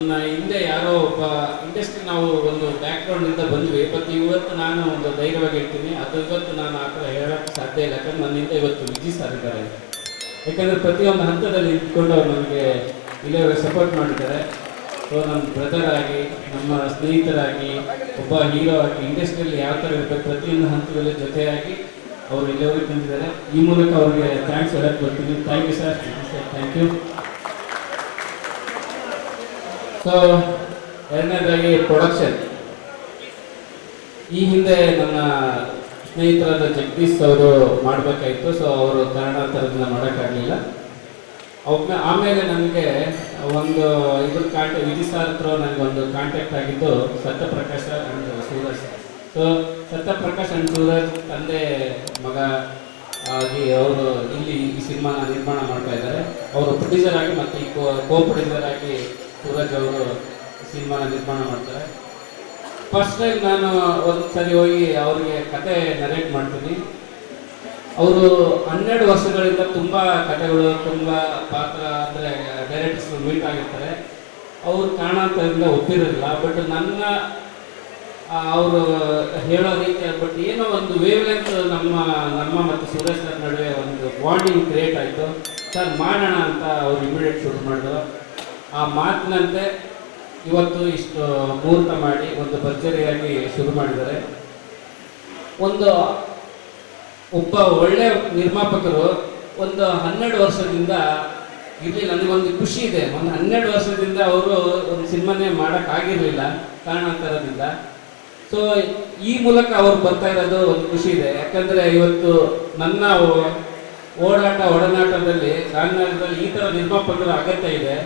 ಹಿಂದೆ ಯಾರೋ ಒಬ್ಬ ಇಂಡಸ್ಟ್ರಿ ನಾವು ಒಂದು ಬ್ಯಾಕ್ಗ್ರೌಂಡಿಂದ ಬಂದ್ವಿ. ಬಟ್ ಇವತ್ತು ನಾನು ಒಂದು ಧೈರ್ಯವಾಗಿ ಹೇಳ್ತೀನಿ, ಅದು ಇವತ್ತು ನಾನು ಆ ಥರ ಹೇಳೋಕ್ಕೆ ಸಾಧ್ಯ ಇಲ್ಲ. ಯಾಕಂದ್ರೆ ನನ್ನಿಂದ ಇವತ್ತು ವಿಜಿ ಸರ್ ಇದ್ದಾರೆ. ಯಾಕಂದರೆ ಪ್ರತಿಯೊಂದು ಹಂತದಲ್ಲಿ ಇಟ್ಕೊಂಡು ಅವ್ರು ನನಗೆ ಇಲ್ಲಿವರೆಗೆ ಸಪೋರ್ಟ್ ಮಾಡಿದ್ದಾರೆ. ಸೊ ನಮ್ಮ ಬ್ರದರ್ ಆಗಿ, ನಮ್ಮ ಸ್ನೇಹಿತರಾಗಿ, ಒಬ್ಬ ಹೀರೋ ಆಗಿ ಇಂಡಸ್ಟ್ರಿಯಲ್ಲಿ ಯಾವ ಥರ ಇರಬೇಕು ಪ್ರತಿಯೊಂದು ಹಂತದಲ್ಲಿ ಜೊತೆಯಾಗಿ ಅವರು ಇಲ್ಲಿವರೆಗೆ ತಂದಿದ್ದಾರೆ. ಈ ಮೂಲಕ ಅವ್ರಿಗೆ ಥ್ಯಾಂಕ್ಸ್ ಹೇಳಕ್ಕೆ ಬರ್ತೀನಿ. Thank you sir, thank you. So ಎರಡನೇದಾಗಿ ಪ್ರೊಡಕ್ಷನ್. ಈ ಹಿಂದೆ ನನ್ನ ಸ್ನೇಹಿತರಾದ ಜಗದೀಶ್ ಅವರು ಮಾಡಬೇಕಾಯಿತು. ಸೊ ಅವರು ಕಾರಣಾಂತರದಿಂದ ಮಾಡೋಕ್ಕಾಗಲಿಲ್ಲ. ಆಮೇಲೆ ನನಗೆ ಒಂದು ವಿಜಿ ಸರ್ ಹತ್ರ ನನಗೊಂದು ಕಾಂಟ್ಯಾಕ್ಟ್ ಆಗಿದ್ದು Satyaprakash and Suraj. So Satyaprakash and Suraj ತಂದೆ ಮಗ ಆಗಿ ಅವರು ಇಲ್ಲಿ ಈ ಸಿನಿಮಾನ ನಿರ್ಮಾಣ ಮಾಡ್ತಾ ಇದ್ದಾರೆ. ಅವರು ಪ್ರೊಡ್ಯೂಸರ್ ಆಗಿ ಮತ್ತು ಈ ಕೋ ಪ್ರೊಡ್ಯೂಸರ್ ಆಗಿ ಸೂರಜ್ ಅವರು ಸಿನಿಮಾನ ನಿರ್ಮಾಣ ಮಾಡ್ತಾರೆ. ಫಸ್ಟ್ ಟೈಮ್ ನಾನು ಒಂದು ಸರಿ ಹೋಗಿ ಅವ್ರಿಗೆ ಕತೆ ನರೇಟ್ ಮಾಡ್ತೀನಿ. ಅವರು 12 ವರ್ಷಗಳಿಂದ ತುಂಬ ಕಥೆಗಳು, ತುಂಬ ಪಾತ್ರ ಅಂದರೆ ಡೈರೆಕ್ಟರ್ಸ್ ಮೀಟ್ ಆಗಿರ್ತಾರೆ. ಅವರು ಕಾರಣಾಂತರದಿಂದ ಒಪ್ಪಿರಲಿಲ್ಲ. ಬಟ್ ನನ್ನ ಅವರು ಹೇಳೋ ರೀತಿ ಬಟ್ ಏನೋ ಒಂದು ವೇವ್ ಲೆಂತ್ ನಮ್ಮ ಮತ್ತು ಸುರೇಶ್ ಸರ್ ನಡುವೆ ಒಂದು ಬಾಂಡಿಂಗ್ ಕ್ರಿಯೇಟ್ ಆಯಿತು. ಸರ್ ಮಾಡೋಣ ಅಂತ ಅವ್ರು ಇಮಿಡಿಯೇಟ್ ಶುರು ಮಾಡಿದ್ರು. ಆ ಮಾತಿನಂತೆ ಇವತ್ತು ಇಷ್ಟು ಮುಹೂರ್ತ ಮಾಡಿ ಒಂದು ಭರ್ಜರಿಯಾಗಿ ಶುರು ಮಾಡಿದ್ದಾರೆ. ಒಬ್ಬ ಒಳ್ಳೆ ನಿರ್ಮಾಪಕರು ಒಂದು 12 ವರ್ಷದಿಂದ ಇಲ್ಲಿ ನನಗೊಂದು ಖುಷಿ ಇದೆ. ಒಂದು 12 ವರ್ಷದಿಂದ ಅವರು ಒಂದು ಸಿನಿಮಾನೇ ಮಾಡೋಕ್ಕಾಗಿರಲಿಲ್ಲ ಕಾರಣಾಂತರದಿಂದ. ಸೊ ಈ ಮೂಲಕ ಅವ್ರು ಬರ್ತಾ ಇರೋದು ಒಂದು ಖುಷಿ ಇದೆ. ಯಾಕಂದರೆ ಇವತ್ತು ನನ್ನ ಒಡನಾಟದಲ್ಲಿ ಗಾಂಧಿನಗರದಲ್ಲಿ ಈ ಥರ ನಿರ್ಮಾಪಕರ ಅಗತ್ಯ ಇದೆ.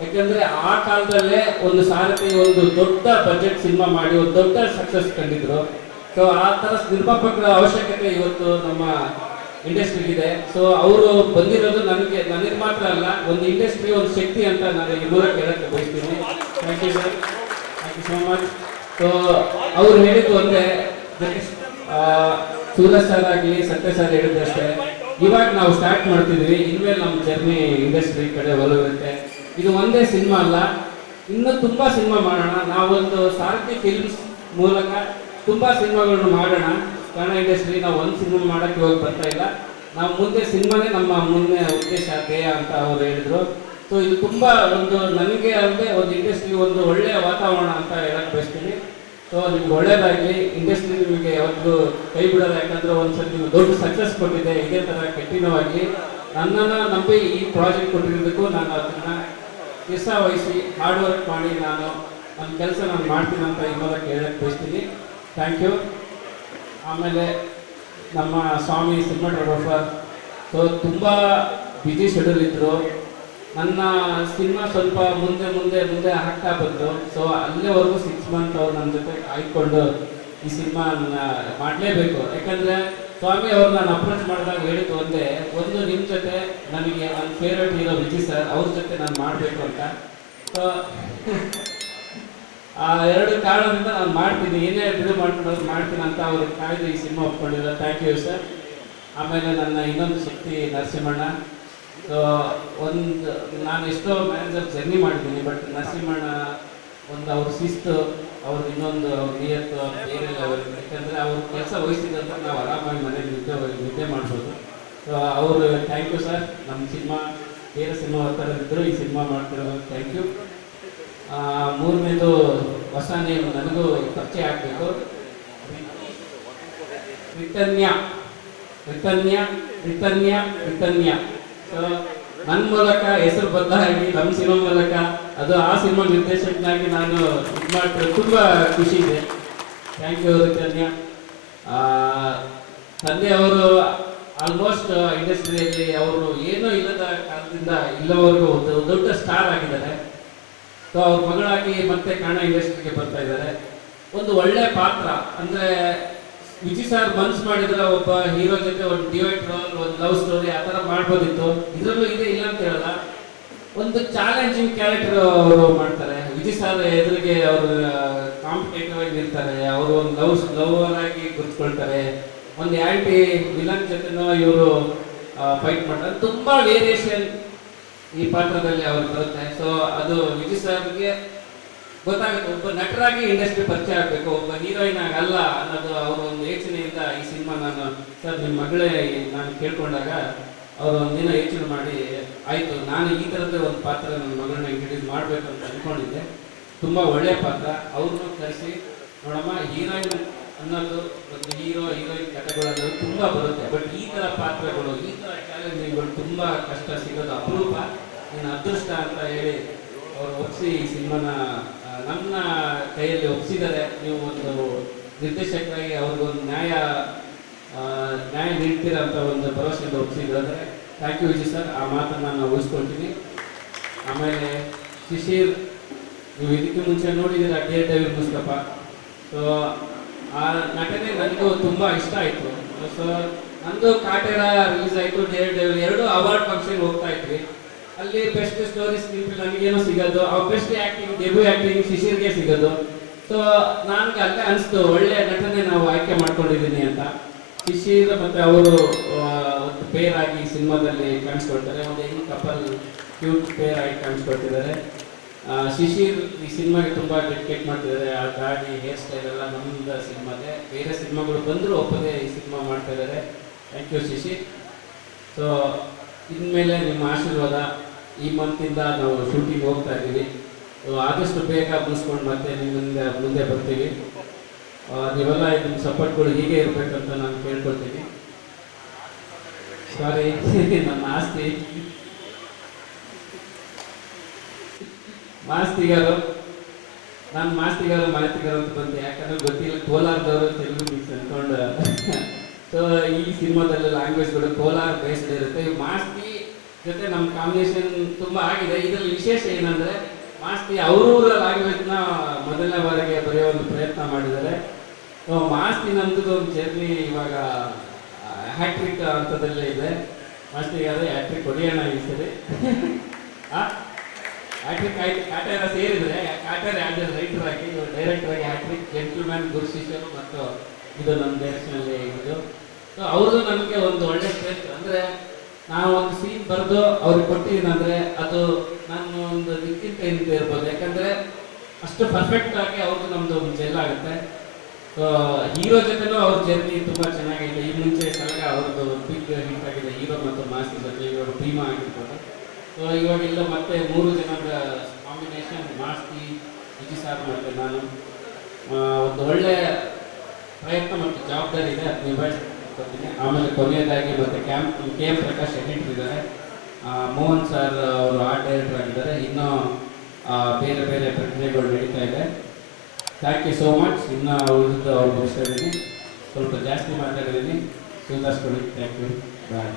ಯಾಕಂದರೆ ಆ ಕಾಲದಲ್ಲೇ ಒಂದು ಸಾರಥಿ ಒಂದು ದೊಡ್ಡ ಬಜೆಟ್ ಸಿನಿಮಾ ಮಾಡಿ ಒಂದು ದೊಡ್ಡ ಸಕ್ಸಸ್ ಕಂಡಿದ್ರು. ಸೊ ಆ ಥರ ನಿರ್ಮಾಪಕರ ಅವಶ್ಯಕತೆ ಇವತ್ತು ನಮ್ಮ ಇಂಡಸ್ಟ್ರಿಗಿದೆ. ಸೊ ಅವರು ಬಂದಿರೋದು ನನಗೆ ಮಾತ್ರ ಅಲ್ಲ, ಒಂದು ಇಂಡಸ್ಟ್ರಿ ಒಂದು ಶಕ್ತಿ ಅಂತ ನಾನು ಈ ಮೂಲಕ ಹೇಳಕ್ಕೆ ಬಯಸ್ತೀನಿ. Thank you sir, thank you so much. So ಅವ್ರು ಹೇಳಿದ್ದು ಒಂದೇ, ಸೂರಜ್ ಸರ್ ಆಗಲಿ ಸತ್ಯ ಸರ್ ಹೇಳಿದ್ದಷ್ಟೇ, ಇವಾಗ ನಾವು ಸ್ಟಾರ್ಟ್ ಮಾಡ್ತಿದ್ವಿ, ಇನ್ಮೇಲೆ ನಮ್ಮ ಜರ್ನಿ ಇಂಡಸ್ಟ್ರಿ ಕಡೆ ಒಲವಿರುತ್ತೆ. ಇದು ಒಂದೇ ಸಿನಿಮಾ ಅಲ್ಲ, ಇನ್ನೂ ತುಂಬ ಸಿನಿಮಾ ಮಾಡೋಣ. ನಾವೊಂದು ಸಾರಥಿ ಫಿಲ್ಮ್ಸ್ ಮೂಲಕ ತುಂಬ ಸಿನಿಮಾಗಳನ್ನು ಮಾಡೋಣ. ಕನ್ನಡ ಇಂಡಸ್ಟ್ರಿ ನಾವು ಒಂದು ಸಿನಿಮಾ ಮಾಡೋಕ್ಕೆ ಇವಾಗ ಬರ್ತಾ ಇಲ್ಲ. ನಾವು ಮುಂದೆ ಸಿನಿಮಾನೇ ನಮ್ಮ ಮುಂದೆ ಉದ್ದೇಶ ಧ್ಯೇಯ ಅಂತ ಅವ್ರು ಹೇಳಿದರು. ಸೊ ಇದು ತುಂಬ ಒಂದು ನನಗೆ ಅಲ್ಲದೆ ಒಂದು ಇಂಡಸ್ಟ್ರಿ ಒಂದು ಒಳ್ಳೆಯ ವಾತಾವರಣ ಅಂತ ಹೇಳಕ್ಕೆ ಬಯಸ್ತೀನಿ. ಸೊ ನಿಮ್ಗೆ ಒಳ್ಳೇದಾಗಲಿ. ಇಂಡಸ್ಟ್ರಿ ನಿಮಗೆ ಯಾವತ್ತೂ ಕೈ ಬಿಡೋಲ್ಲ. ಯಾಕಂದರೆ ಒಂದ್ಸರಿ ನೀವು ದೊಡ್ಡ ಸಕ್ಸಸ್ ಕೊಟ್ಟಿದೆ, ಇದೇ ಥರ ಕಂಟಿನ್ಯೂ ಆಗಲಿ. ನನ್ನನ್ನು ನಂಬಿ ಈ ಪ್ರಾಜೆಕ್ಟ್ ಕೊಟ್ಟಿರೋದಕ್ಕೂ ನಾನು ಅದನ್ನು ವಹಿಸಿ ಹಾರ್ಡ್ ವರ್ಕ್ ಮಾಡಿ ನನ್ನ ಕೆಲಸ ಮಾಡ್ತೀನಿ ಅಂತ ಈ ಮೂಲಕ ಹೇಳಕ್ಕೆ ಬಯಸ್ತೀನಿ. Thank you. ಆಮೇಲೆ ನಮ್ಮ ಸ್ವಾಮಿ ಸಿನಿಮಾಟೋಗ್ರಾಫರ್. ಸೊ ತುಂಬ ಬ್ಯುಸಿ ಶೆಡ್ಯೂಲ್ ಇದ್ದರು. ನನ್ನ ಸಿನಿಮಾ ಸ್ವಲ್ಪ ಮುಂದೆ ಹಾಕ್ತಾ ಬಂತು. ಸೊ ಅಲ್ಲಿವರೆಗೂ 6 ಮಂತ್ ಅವ್ರು ನನ್ನ ಜೊತೆ ಕಾಯ್ಕೊಂಡು ಈ ಸಿನಿಮಾ ಮಾಡಲೇಬೇಕು. ಯಾಕಂದರೆ ಸ್ವಾಮಿ ಅವ್ರು ನಾನು ಅಪ್ರೋಚ್ ಮಾಡಿದಾಗ ಹೇಳಿದ್ದು ಒಂದು ನಿಮ್ಮ ಜೊತೆ ನನಗೆ ನನ್ನ ಫೇವ್ರೇಟ್ ಹೀರೋ ವಿಜಿ ಸರ್, ಅವ್ರ ಜೊತೆ ನಾನು ಮಾಡಬೇಕು ಅಂತ. ಸೊ ಆ 2 ಕಾರಣದಿಂದ ನಾನು ಮಾಡ್ತೀನಿ, ಏನೇ ಬಿಡು ಮಾಡ್ತೀನಿ ಅಂತ ಅವ್ರಿಗೆ ಕಾಯ್ದು ಈ ಸಿನಿಮಾ ಒಪ್ಕೊಂಡಿದ್ದಾರೆ. Thank you sir. ಆಮೇಲೆ ನನ್ನ ಇನ್ನೊಂದು ಶಕ್ತಿ ನರಸಿಂಹಣ್ಣ. ಸೊ ನಾನು ಎಷ್ಟೋ ಮ್ಯಾನೇಜರ್ ಜರ್ನಿ ಮಾಡಿದ್ದೀನಿ, ಬಟ್ ನರಸಿಂಹಣ್ಣ ಅವ್ರ ಶಿಸ್ತು, ಅವ್ರದ್ದು ಇನ್ನೊಂದು ನಿಯತ್ತು ಬೇರೆ ಲೆವೆಲ್. ಯಾಕಂದರೆ ಅವ್ರ ಕೆಲಸ ವಹಿಸಿದಂತ ನಾವು ಆರಾಮಾಗಿ ಮನೇಲಿ ನಿದ್ದೆ ಮಾಡ್ಬೋದು. ಸೊ ಅವರು ಥ್ಯಾಂಕ್ ಯು ಸರ್. ನಮ್ಮ ಸಿನಿಮಾ ಬೇರೆ ಸಿನಿಮಾ ಇದ್ದರು, ಈ ಸಿನಿಮಾ ಮಾಡ್ತಿರೋದು ಥ್ಯಾಂಕ್ ಯು. ಮೂರನೇದು ಹೊಸ ನೇಮ್ ನನಗೂ ಪರಿಚಯ ಆಗಬೇಕು, ರಿತನ್ಯ. ಸೊ ನನ್ನ ಮೂಲಕ ಹೆಸರು ಬದಲಾಗಿ ನಮ್ಮ ಸಿನಿಮಾ ಮೂಲಕ ಅದು ಆ ಸಿನಿಮಾ ನಿರ್ದೇಶಕನಾಗಿ ನಾನು ಇದು ಮಾಡ್ತಿರೋದು ತುಂಬ ಖುಷಿ ಇದೆ. Thank you Ritanya. ತಂದೆ ಅವರು ಆಲ್ಮೋಸ್ಟ್ ಇಂಡಸ್ಟ್ರಿಯಲ್ಲಿ ಅವರು ಏನೂ ಇಲ್ಲದ ಕಾಲದಿಂದ ಇಲ್ಲವರೆಗೂ ದೊಡ್ಡ ಸ್ಟಾರ್ ಆಗಿದ್ದಾರೆ. ಸೊ ಅವ್ರ ಮಗಳಾಗಿ ಮತ್ತೆ ಕನ್ನಡ ಇಂಡಸ್ಟ್ರಿಗೆ ಬರ್ತಾ ಇದ್ದಾರೆ. ಒಂದು ಒಳ್ಳೆ ಪಾತ್ರ ಅಂದರೆ ವಿಜಿ ಸರ್ ಮನ್ಸು ಮಾಡಿದ್ರೆ ಒಬ್ಬ ಹೀರೋ ಜೊತೆ ಒಂದು ಡಿವೈಡ್ ರೋಲ್, ಒಂದು ಲವ್ ಸ್ಟೋರಿ ಆ ಥರ ಮಾಡ್ಬೋದಿತ್ತು. ಇದರಲ್ಲೂ ಇದೆ, ಇಲ್ಲ ಅಂತ ಹೇಳಲ್ಲ. ಒಂದು ಚಾಲೆಂಜಿಂಗ್ ಕ್ಯಾರೆಕ್ಟರ್ ಅವರು ಮಾಡ್ತಾರೆ. ವಿಜಿ ಸರ್ ಎದುರಿಗೆ ಅವರು ಕಾಂಪಿಟೇಟಿವ್ ಆಗಿ ನಿಲ್ತಾರೆ. ಅವರು ಒಂದು ಲವರ್ ಆಗಿ ಗುರ್ತ್ಕೊಳ್ತಾರೆ. ಒಂದು ಆ್ಯಂಟಿ ವಿಲನ್ ಜೊತೆನೂ ಇವರು ಫೈಟ್ ಮಾಡ್ತಾರೆ. ತುಂಬ ವೇರಿಯೇಷನ್ ಈ ಪಾತ್ರದಲ್ಲಿ ಅವರು ಬರುತ್ತೆ. ಸೊ ಅದು ವಿಜಯ್ ಸರ್ಗೆ ಗೊತ್ತಾಗುತ್ತೆ, ಒಬ್ಬ ನಟರಾಗಿ ಇಂಡಸ್ಟ್ರಿ ಪರಿಚಯ ಆಗಬೇಕು, ಒಬ್ಬ ಹೀರೋಯಿನ್ ಆಗಿ ಅಲ್ಲ ಅನ್ನೋದು ಅವರು ಒಂದು ಯೋಚನೆಯಿಂದ ಈ ಸಿನಿಮಾ ನಾನು ಸರ್ ನಿಮ್ಮ ಮಗಳೇ ನಾನು ಕೇಳ್ಕೊಂಡಾಗ ಅವರು ಒಂದಿನ ಯೋಚನೆ ಮಾಡಿ ಆಯಿತು ನಾನು ಈ ಥರದ್ದೇ ಒಂದು ಪಾತ್ರ ನನ್ನ ಮಗಳನ್ನ ಇಂಟ್ರಡ್ಯೂಸ್ ಮಾಡಬೇಕು ಅಂತ ಅಂದ್ಕೊಂಡಿದ್ದೆ. ತುಂಬ ಒಳ್ಳೆಯ ಪಾತ್ರ. ಅವ್ರನ್ನೂ ಕರೆಸಿ ನೋಡಮ್ಮ ಹೀರೋಯಿನ್ ಅನ್ನೋದು ಒಂದು ಹೀರೋಯಿನ್ ಕಥೆಗಳು ಅನ್ನೋದು ತುಂಬ ಬರುತ್ತೆ, ಬಟ್ ಈ ಥರ ಪಾತ್ರಗಳು ಈ ಥರ ಚಾಲೆಂಜಿಂಗ್ಗಳು ತುಂಬ ಕಷ್ಟ ಸಿಗೋದು ಅಪರೂಪ, ನೀನು ಅದೃಷ್ಟ ಅಂತ ಹೇಳಿ ಅವರು ಒಪ್ಪಿಸಿ ಈ ಸಿನಿಮಾನ ನನ್ನ ಕೈಯಲ್ಲಿ ಒಪ್ಪಿಸಿದ್ದಾರೆ. ನೀವು ಒಂದು ನಿರ್ದೇಶಕರಾಗಿ ಅವ್ರಿಗೊಂದು ನ್ಯಾಯ ನೀಡ್ತೀರ ಅಂತ ಒಂದು ಭರವಸೆಯಿಂದ ಒಪ್ಪಿಸಿದ್ರೆ ಥ್ಯಾಂಕ್ ಯು ವಿಜಯ್ ಸರ್. ಆ ಮಾತನ್ನು ನಾನು ಉಳಿಸ್ಕೊಳ್ತೀನಿ. ಆಮೇಲೆ ಶಿಶಿರ್, ನೀವು ಇದಕ್ಕೆ ಮುಂಚೆ ನೋಡಿದ್ದೀರಾ ಡೇರ್ ಡೆವಿಲ್ ಮುಸ್ತಫ. ಸೊ ಆ ನಟನೆ ನನಗೂ ತುಂಬ ಇಷ್ಟ ಆಯಿತು. ಸೊ ನಂದು ಕಾಟೇರ ರಿಲೀಸ್ ಆಯಿತು, ಡೇರ್ ಡೆವಿಲ್ ಎರಡು ಅವಾರ್ಡ್ ಫಂಕ್ಷನ್ ಹೋಗ್ತಾ ಇದ್ವಿ. ಅಲ್ಲಿ ಬೆಸ್ಟ್ ಸ್ಟೋರಿ ಸ್ಕ್ರೀನ್ ನನಗೇನೋ ಸಿಗೋದು, ಬೆಸ್ಟ್ ಆ್ಯಕ್ಟಿಂಗ್ ಡೆಬ್ಯೂ ಆ್ಯಕ್ಟಿಂಗ್ ಶಿಶಿರ್ಗೆ ಸಿಗೋದು. ಸೊ ನನಗೆ ಅಲ್ಲೇ ಅನಿಸ್ತು ಒಳ್ಳೆಯ ನಟನೆ ನಾವು ಆಯ್ಕೆ ಮಾಡ್ಕೊಂಡಿದ್ದೀನಿ ಅಂತ. ಶಿಶಿರ್ ಮತ್ತು ಅವರು ಒಂದು ಪೇರ್ ಆಗಿ ಸಿನಿಮಾದಲ್ಲಿ ಕಾಣಿಸ್ಕೊಳ್ತಾರೆ, ಒಂದು ಹೆಂಗ್ ಕಪಲ್ ಕ್ಯೂಟ್ ಪೇರ್ ಆಗಿ ಕಾಣಿಸ್ಕೊಳ್ತಿದ್ದಾರೆ. ಶಿಶಿರ್ ಈ ಸಿನಿಮಾಗೆ ತುಂಬ ಡೆಡಿಕೇಟ್ ಮಾಡ್ತಿದ್ದಾರೆ. ಆ ಗಾಡಿ ಹೇರ್ ಸ್ಟೈಲ್ ಎಲ್ಲ ನಮ್ಮಿಂದ ಸಿನಿಮಾಗೆ, ಬೇರೆ ಸಿನಿಮಾಗಳು ಬಂದರೂ ಒಪ್ಪದೆ ಈ ಸಿನಿಮಾ ಮಾಡ್ತಾ ಇದ್ದಾರೆ. Thank you Shishir. ಸೊ ಇನ್ಮೇಲೆ ನಿಮ್ಮ ಆಶೀರ್ವಾದ, ಈ ಮಂತಿಂದ ನಾವು ಶೂಟಿಂಗ್ ಹೋಗ್ತಾ ಇದ್ದೀವಿ. ಸೊ ಆದಷ್ಟು ಬೇಗ ಮುಗಿಸ್ಕೊಂಡು ಮತ್ತೆ ನಿಮ್ಮಿಂದ ಮುಂದೆ ಬರ್ತೀವಿ. ನೀವೆಲ್ಲ ನಿಮ್ಮ ಸಪೋರ್ಟ್ಗಳು ಹೀಗೆ ಇರಬೇಕಂತ ನಾನು ಕೇಳ್ಕೊಳ್ತೀನಿ. ಸಾರಿ ನನ್ನ ಆಸ್ತಿ ಮಾಸ್ತಿಗಾರು, ನಾನು ಮಾಸ್ತಿಗಾರು ಮಾಸ್ತಿಗಾರು ಅಂತ ಬಂದೆ, ಯಾಕಂದ್ರೆ ಗೊತ್ತಿಲ್ಲ ಕೋಲಾರದವರು ತೆಲುಗು ಮಿಕ್ಸ್ ಅಂದ್ಕೊಂಡು. ಸೊ ಈ ಸಿನಿಮಾದಲ್ಲಿ ಲ್ಯಾಂಗ್ವೇಜ್ಗಳು ಕೋಲಾರ ಬೇಸ್ಡ್ ಇರುತ್ತೆ. ಮಾಸ್ತಿ ಜೊತೆ ನಮ್ಮ ಕಾಂಬಿನೇಷನ್ ತುಂಬ ಆಗಿದೆ. ಇದರಲ್ಲಿ ವಿಶೇಷ ಏನಂದರೆ ಮಾಸ್ತಿ ಅವ್ರವ್ರ ಲ್ಯಾಂಗ್ವೇಜ್ನ ಮೊದಲನೇ ಬಾರಿಗೆ ಬರೆಯೋ ಒಂದು ಪ್ರಯತ್ನ ಮಾಡಿದ್ದಾರೆ. ಸೊ ಮಾಸ್ತಿ ನಮ್ಮದು ಒಂದು ಜರ್ನಿ ಇವಾಗ ಹ್ಯಾಟ್ರಿಕ್ ಹಂತದಲ್ಲೇ ಇದೆ. ಮಾಸ್ತಿಗಾದ್ರೆ ಹ್ಯಾಟ್ರಿಕ್ ಹೊಡೆಯೋಣ ಈ ಸರಿ. ಹ್ಯಾಟ್ರಿಕ್ ಆಯ್ತು, ಕಾಟೇರ ಸೇರಿದರೆ ಕಾಟೇರ ಆ್ಯಸ್ ರೈಟರ್ ಆಗಿ ಡೈರೆಕ್ಟರ್ ಆಗಿ ಹ್ಯಾಟ್ರಿಕ್, ಜೆಂಟಲ್ಮ್ಯಾನ್, ಗುರು ಶಿಷ್ಯರು ಮತ್ತು ಇದು ನಮ್ಮ ಡೈರೆಕ್ಷನಲ್ಲಿ ಇದು. ಸೊ ಅವ್ರದ್ದು ನಮಗೆ ಒಂದು ಒಳ್ಳೆ ಸ್ಟ್ರೆಂತ್ ಅಂದರೆ ನಾವು ಒಂದು ಸೀನ್ ಬರೆದು ಅವ್ರಿಗೆ ಕೊಟ್ಟಿದ್ದೀನಿ ಅಂದರೆ ಅದು ನಾನು ಒಂದು ದಿಕ್ಕಿಂತ ಏನಿದೆ ಇರ್ಬೋದು, ಯಾಕಂದರೆ ಅಷ್ಟು ಪರ್ಫೆಕ್ಟ್ ಆಗಿ ಅವ್ರದ್ದು ನಮ್ಮದು ಒಂದು ಜೆಲ್ ಆಗುತ್ತೆ. ಸೊ ಹೀರೋ ಜೊತೆನೂ ಅವ್ರ ಜರ್ನಿ ತುಂಬ ಚೆನ್ನಾಗಿದೆ. ಈ ಮುಂಚೆ ಸಲಗ ಅವ್ರದ್ದು ಬಿಗ್ ಹಿಟ್ ಆಗಿದೆ, ಹೀರೋ ಮತ್ತು ಮಾಸ್ತಿ ಜೊತೆ ಇವಾಗ ಭೀಮಾ ಆಗಿರ್ಬೋದು. ಸೊ ಇವಾಗೆಲ್ಲ ಮತ್ತೆ 3 ಜನದ ಕಾಂಬಿನೇಷನ್, ಮಾಸ್ತಿ, ವಿಜಯ್ ಸಾರ್ ಮತ್ತು ನಾನು ಒಂದು ಒಳ್ಳೆ ಪ್ರಯತ್ನ ಮತ್ತು ಜವಾಬ್ದಾರಿ ಇದೆ, ಅದು ನಿಭಾಯಿಸ್ಕೊಡ್ತೀನಿ. ಆಮೇಲೆ ಕೊನೆಯದಾಗಿ ಮತ್ತು ಕೆ ಎಂ ಪ್ರಕಾಶ್ ಎಡಿಟರ್ ಇದ್ದಾರೆ, ಮೋಹನ್ ಸರ್ ಅವರು ಆರ್ಟ್ ಡೈರೆಕ್ಟರ್ ಆಗಿದ್ದಾರೆ. ಇನ್ನೂ ಬೇರೆ ಬೇರೆ ಪ್ರಕ್ರಿಯೆಗಳು ನಡೀತಾ ಇದೆ. Thank you so much. ಇನ್ನೂ ಉಳಿದು ಅವ್ರು ಮುಗಿಸ್ತಾ ಇದ್ದೀನಿ, ಸ್ವಲ್ಪ ಜಾಸ್ತಿ ಮಾತಾಡಿದ್ದೀನಿ, ಸುಧಾರಿಸ್ಕೊಳ್ಳಿ. Thank you, bye.